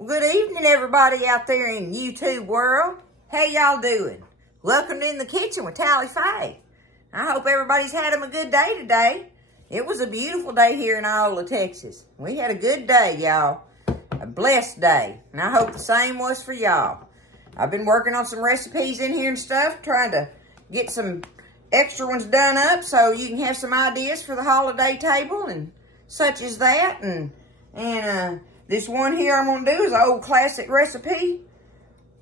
Well, good evening, everybody out there in YouTube world. How y'all doing? Welcome to In the Kitchen with Tally Faye. I hope everybody's had them a good day today. It was a beautiful day here in Iola, Texas. We had a good day, y'all. A blessed day. And I hope the same was for y'all. I've been working on some recipes in here and stuff, trying to get some extra ones done up so you can have some ideas for the holiday table and such as that. And this one here I'm going to do is an old classic recipe,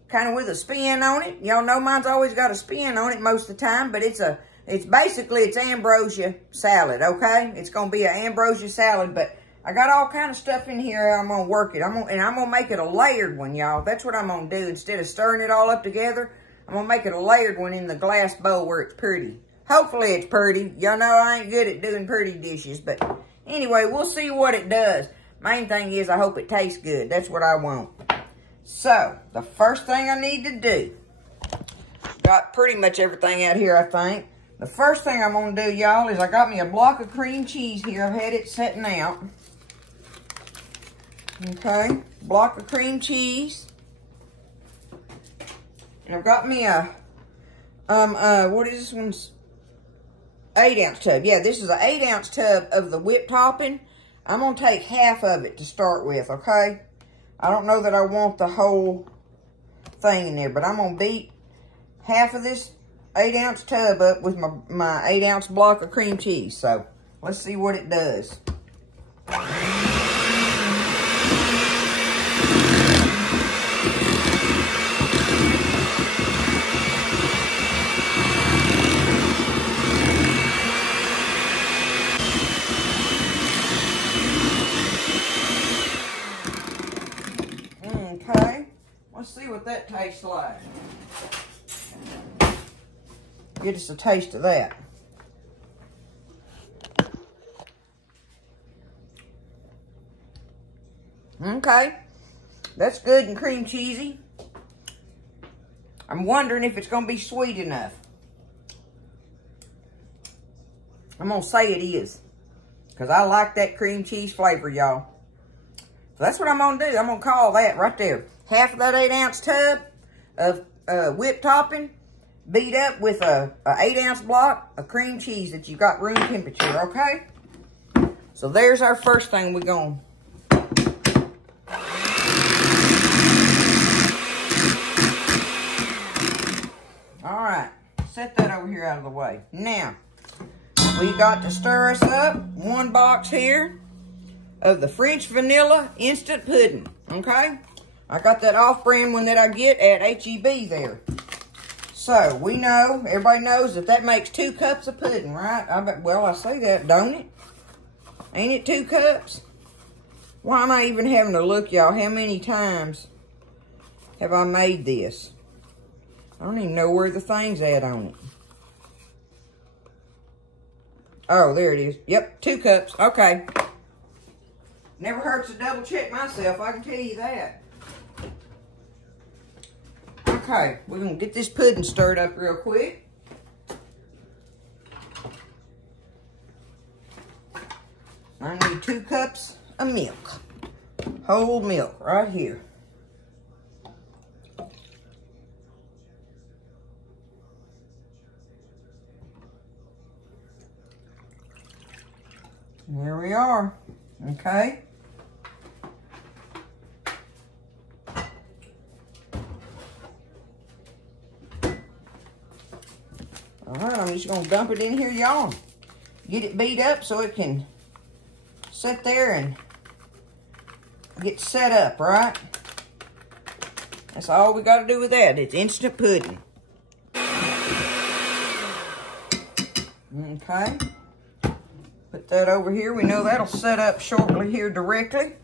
kind of with a spin on it. Y'all know mine's always got a spin on it most of the time, but it's basically ambrosia salad, okay? It's going to be an ambrosia salad, but I got all kind of stuff in here. I'm going to work it. I'm going to make it a layered one, y'all. That's what I'm going to do. Instead of stirring it all up together, I'm going to make it a layered one in the glass bowl where it's pretty. Hopefully it's pretty. Y'all know I ain't good at doing pretty dishes, but anyway, we'll see what it does. Main thing is I hope it tastes good. That's what I want. So, the first thing I need to do, got pretty much everything out here, I think. The first thing I'm going to do, y'all, is I got me a block of cream cheese here. I've had it setting out. Okay, block of cream cheese. And I've got me a, what is this one's? 8-ounce tub. Yeah, this is an 8-ounce tub of the whipped topping. I'm going to take half of it to start with, okay? I don't know that I want the whole thing in there, but I'm going to beat half of this 8-ounce tub up with my 8-ounce block of cream cheese. So, let's see what it does. Okay, let's see what that tastes like. Get us a taste of that. Okay, that's good and cream cheesy. I'm wondering if it's going to be sweet enough. I'm going to say it is, because I like that cream cheese flavor, y'all. So that's what I'm going to do. I'm going to call that right there. Half of that 8-ounce tub of whipped topping, beat up with a 8-ounce block of cream cheese that you've got room temperature, okay? So there's our first thing we're going. All right, set that over here out of the way. Now, we got to stir us up 1 box here of the French vanilla instant pudding, okay? I got that off-brand one that I get at H-E-B there. So, we know, everybody knows that makes 2 cups of pudding, right? Well, I say that, don't it? Ain't it 2 cups? Why am I even having to look, y'all? How many times have I made this? I don't even know where the thing's at on it. Oh, there it is. Yep, 2 cups. Okay. Never hurts to double check myself, I can tell you that. Okay, we're going to get this pudding stirred up real quick. I need 2 cups of milk. Whole milk right here. Here we are. Okay. All right, I'm just going to dump it in here, y'all. Get it beat up so it can sit there and get set up, right? That's all we got to do with that. It's instant pudding. Okay. Put that over here. We know that'll set up shortly here directly.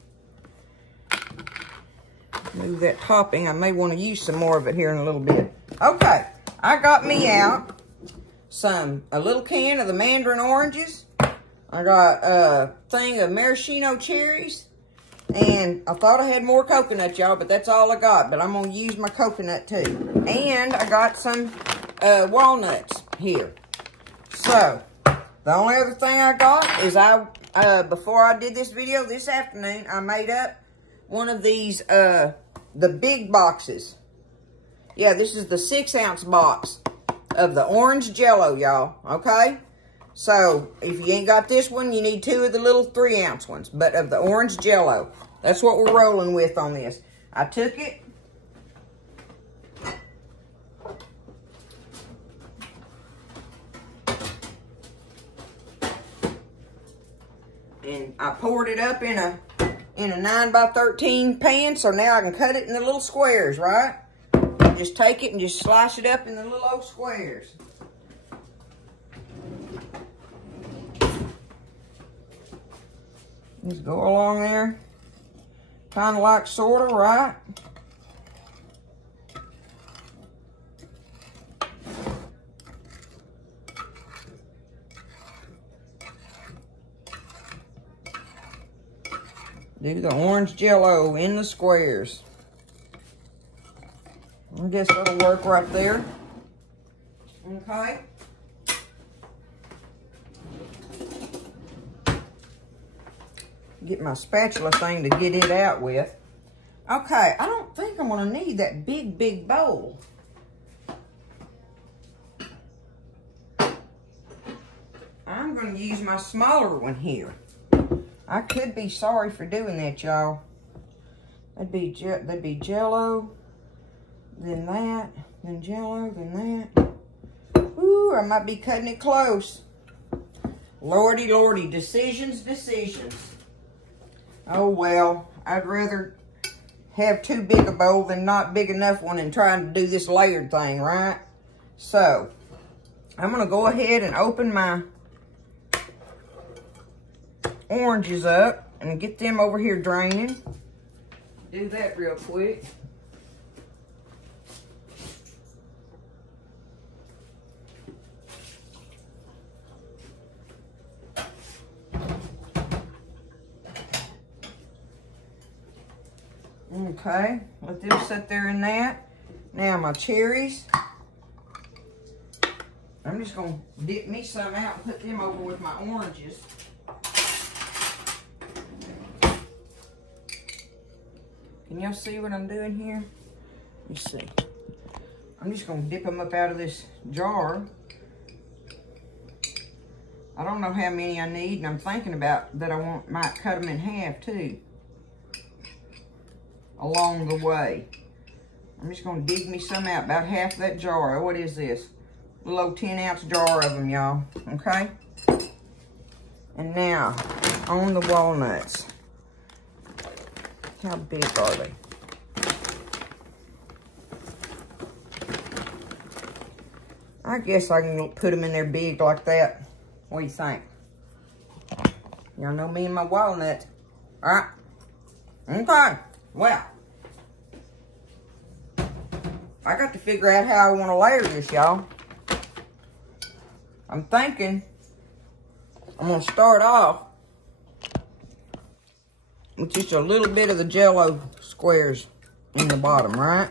Move that topping. I may want to use some more of it here in a little bit. Okay. I got me out a little can of the mandarin oranges. I got a thing of maraschino cherries. And I thought I had more coconut, y'all, but that's all I got. But I'm going to use my coconut too. And I got some walnuts here. So, the only other thing I got is before I did this video this afternoon, I made up one of these, the big boxes. Yeah, this is the 6-ounce box of the orange Jell-O, y'all, okay? So, if you ain't got this one, you need 2 of the little 3-ounce ones, but of the orange Jell-O. That's what we're rolling with on this. I took it. And I poured it up in a 9x13 pan, so now I can cut it in the little squares, right? Just take it and just slice it up in the little old squares. Just go along there, kind of like sort of, right? Do the orange Jell-O in the squares. I guess that'll work right there. Okay. Get my spatula thing to get it out with. Okay, I don't think I'm gonna need that big bowl. I'm gonna use my smaller one here. I could be sorry for doing that, y'all. That'd be Jell-O, then that, then Jell-O, then that. Ooh, I might be cutting it close. Lordy, lordy, decisions. Oh, well, I'd rather have too big a bowl than not big enough one and trying to do this layered thing, right? So, I'm going to go ahead and open my oranges up and get them over here draining. Do that real quick. Okay, let them sit there in that. Now my cherries, I'm just gonna dip me some out and put them over with my oranges. Can y'all see what I'm doing here? Let's see. I'm just gonna dip them up out of this jar. I don't know how many I need, and I'm thinking about that might cut them in half too, along the way. I'm just gonna dig me some out, about half that jar. What is this? A little 10-ounce jar of them, y'all, okay? And now, on the walnuts. How big are they? I guess I can put them in there big like that. What do you think? Y'all know me and my walnuts. All right? Okay. Well, I got to figure out how I want to layer this, y'all. I'm thinking I'm going to start off with just a little bit of the Jell-O squares in the bottom, right?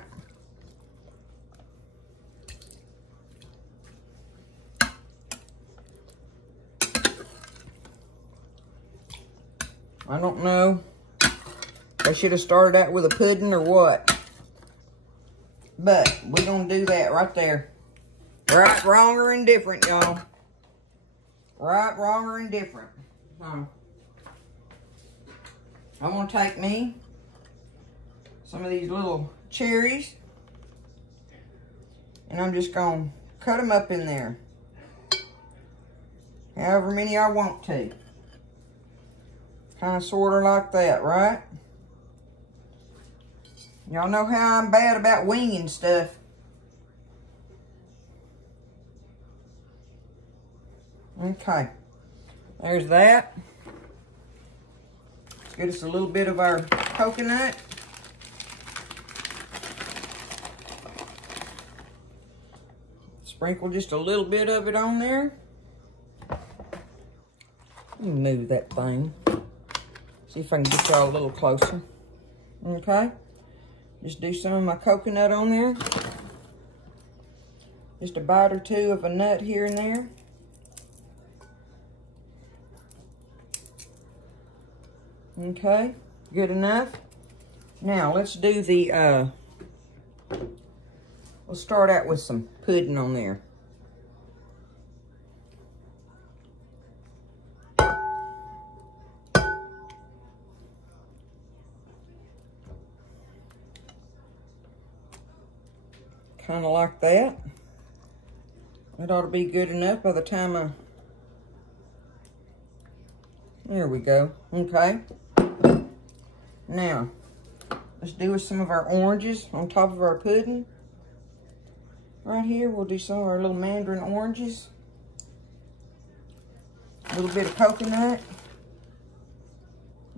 I don't know. I should have started out with a pudding or what. But we're going to do that right there. Right, wrong, or indifferent, y'all. Right, wrong, or indifferent. I'm going to take me some of these little cherries. And I'm just going to cut them up in there. However many I want to. Kind of sort of like that, right? Y'all know how I'm bad about winging stuff. Okay. There's that. Let's get us a little bit of our coconut. Sprinkle just a little bit of it on there. Let me move that thing. See if I can get y'all a little closer. Okay. Just do some of my coconut on there. Just a bite or two of a nut here and there. Okay. Good enough. Now, let's do the, we'll start out with some pudding on there. Kind of like that. It ought to be good enough by the time there we go. Okay. Now, let's do with some of our oranges on top of our pudding. Right here, we'll do some of our little mandarin oranges. A little bit of coconut.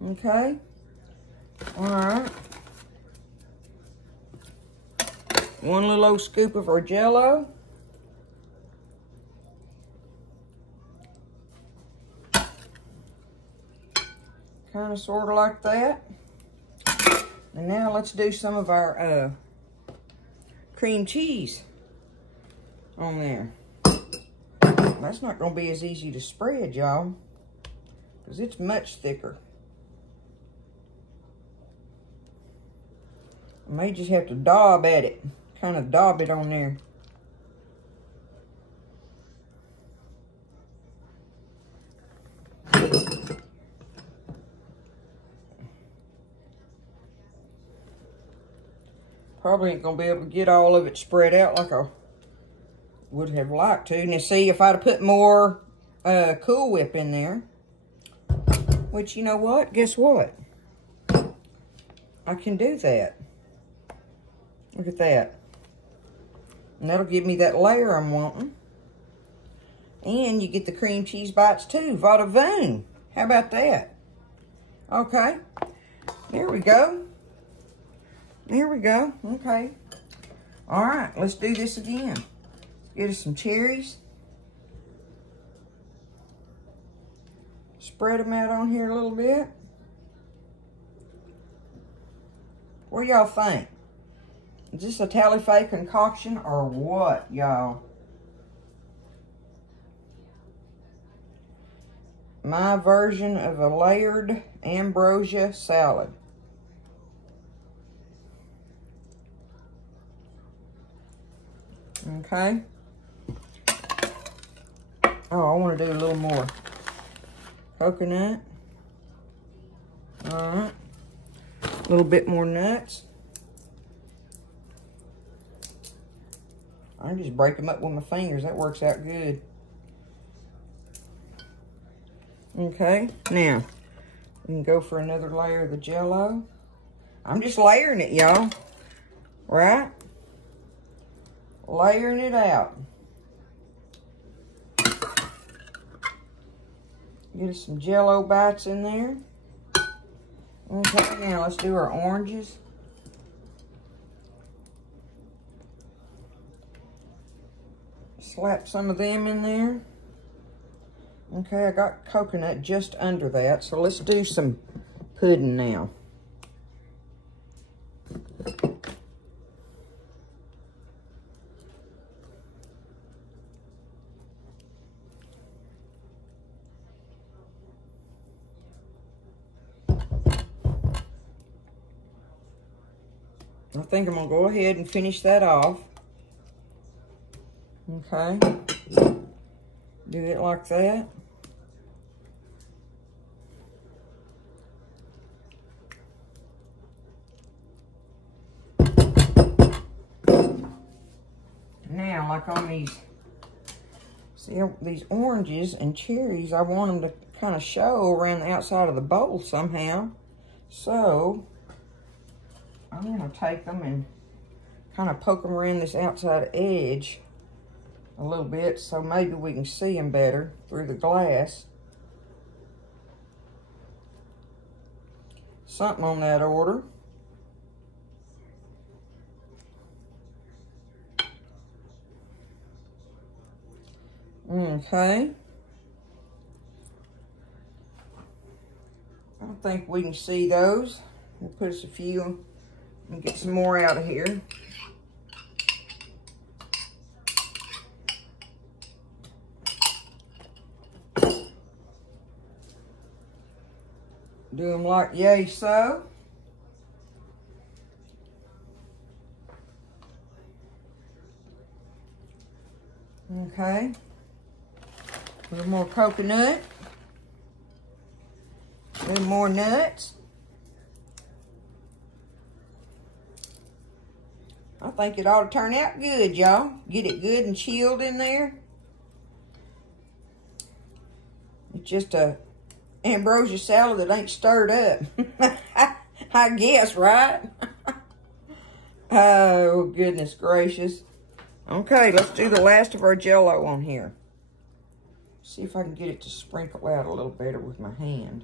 Okay. All right. One little old scoop of our Jell-O. Kind of sort of like that. And now let's do some of our cream cheese on there. That's not going to be as easy to spread, y'all, because it's much thicker. I may just have to daub at it, kind of daub it on there. Probably ain't gonna be able to get all of it spread out like I would have liked to. Now see, if I'd have put more Cool Whip in there, which, you know what, guess what? I can do that. Look at that. And that'll give me that layer I'm wanting. And you get the cream cheese bites too. Vada voom. How about that? Okay. There we go. There we go. Okay. All right. Let's do this again. Get us some cherries. Spread them out on here a little bit. What do y'all think? Is this a tally-fay concoction or what, y'all? My version of a layered ambrosia salad. Okay. Oh, I want to do a little more coconut. All right. A little bit more nuts. I can just break them up with my fingers. That works out good. Okay. Now, we can go for another layer of the Jell-O. I'm just layering it, y'all. Right? Layering it out. Get us some Jell-O bites in there. Okay, now let's do our oranges. Slap some of them in there. Okay, I got coconut just under that, so let's do some pudding now. I think I'm gonna go ahead and finish that off. Okay. Do it like that. Now, like on these, see these oranges and cherries, I want them to kind of show around the outside of the bowl somehow. So, I'm going to take them and kind of poke them around this outside edge a little bit so maybe we can see them better through the glass. Something on that order. Okay. I think we can see those. We'll put us a few and get some more out of here. Do them like yay so. Okay. A little more coconut. A little more nuts. I think it ought to turn out good, y'all. Get it good and chilled in there. It's just a ambrosia salad that ain't stirred up. I guess, right? Oh, goodness gracious. Okay, let's do the last of our Jell-O on here. See if I can get it to sprinkle out a little better with my hand.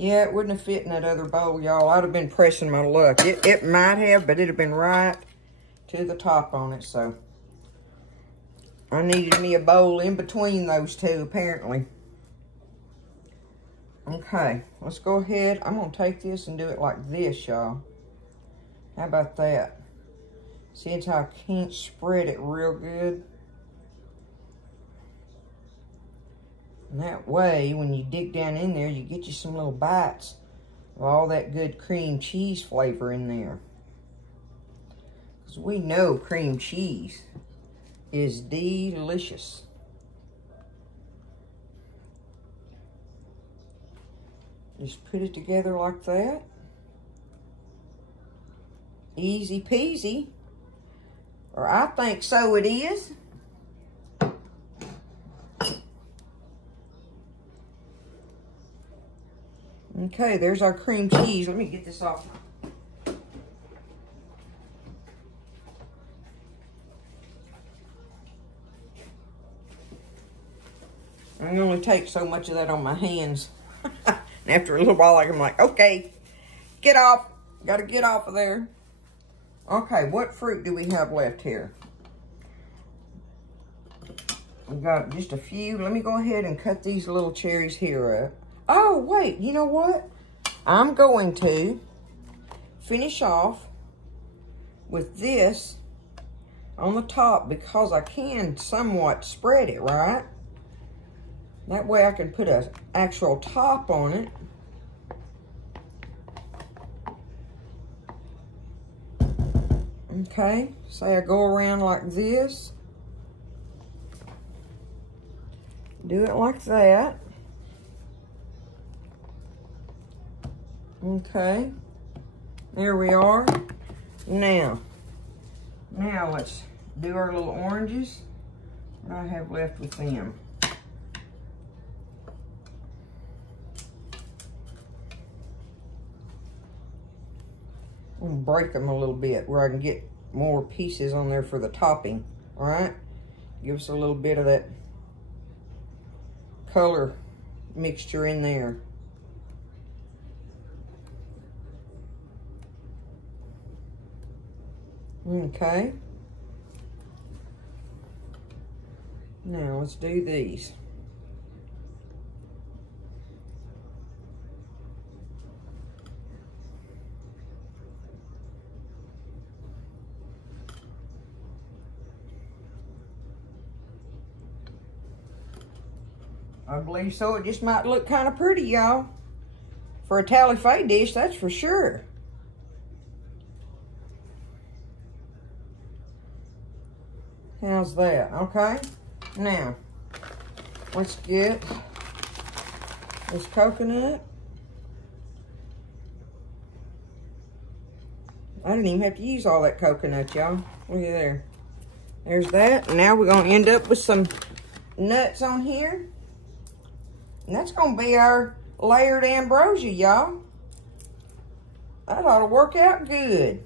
Yeah, it wouldn't have fit in that other bowl, y'all. I'd have been pressing my luck. It might have, but it'd have been right to the top on it, so I needed me a bowl in between those two, apparently. Okay, let's go ahead. I'm going to take this and do it like this, y'all. How about that? Since I can't spread it real good. And that way, when you dig down in there, you get you some little bites of all that good cream cheese flavor in there. Because we know cream cheese is delicious. Just put it together like that. Easy peasy. Or I think so it is. Okay, there's our cream cheese. Let me get this off. I can only take so much of that on my hands. And after a little while, I'm like, okay, get off. Got to get off of there. Okay, what fruit do we have left here? We've got just a few. Let me go ahead and cut these little cherries here up. Oh, wait, you know what? I'm going to finish off with this on the top because I can somewhat spread it, right? That way I can put an actual top on it. Okay, say I go around like this. Do it like that. Okay, there we are. Now let's do our little oranges. What I have left with them. I'm gonna break them a little bit where I can get more pieces on there for the topping. All right, give us a little bit of that color mixture in there. Okay. Now let's do these. I believe so. It just might look kind of pretty, y'all. For a tally-fay dish, that's for sure. How's that? Okay. Now, let's get this coconut. I didn't even have to use all that coconut, y'all. Look at there. There's that. Now we're going to end up with some nuts on here. And that's going to be our layered ambrosia, y'all. That ought to work out good.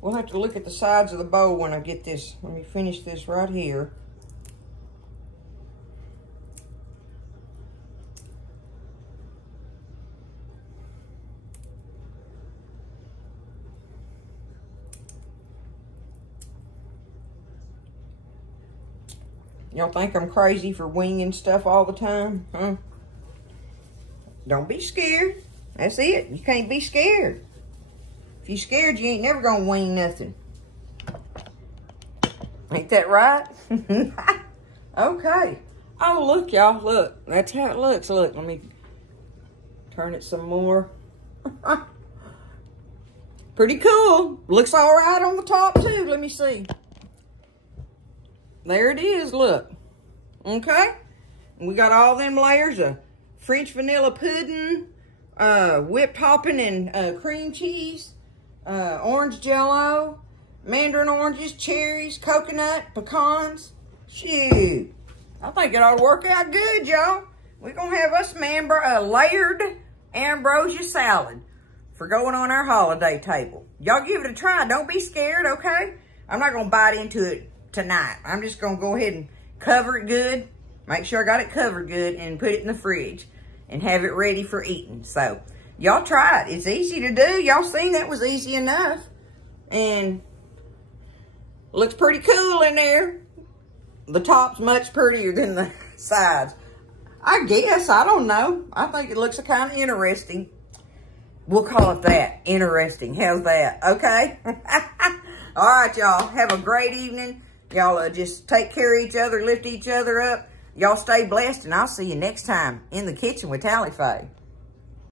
We'll have to look at the sides of the bowl when I get this. Let me finish this right here. Y'all think I'm crazy for winging stuff all the time, huh? Don't be scared. That's it. You can't be scared. If you scared, you ain't never gonna wing nothing. Ain't that right? Okay. Oh, look, y'all. Look. That's how it looks. Look, let me turn it some more. Pretty cool. Looks all right on the top, too. Let me see. There it is. Look. Okay. And we got all them layers of French vanilla pudding, whipped topping and cream cheese, orange jello, mandarin oranges, cherries, coconut, pecans. Shoot. I think it ought to work out good, y'all. We're going to have us some layered Ambrosia salad for going on our holiday table. Y'all give it a try. Don't be scared, okay? I'm not going to bite into it tonight. I'm just going to go ahead and cover it good. Make sure I got it covered good and put it in the fridge and have it ready for eating. So, y'all try it. It's easy to do. Y'all seen that was easy enough. And looks pretty cool in there. The top's much prettier than the sides. I guess. I don't know. I think it looks kind of interesting. We'll call it that. Interesting. How's that? Okay? All right, y'all. Have a great evening. Y'all just take care of each other, lift each other up. Y'all stay blessed, and I'll see you next time in the kitchen with Tally Faye.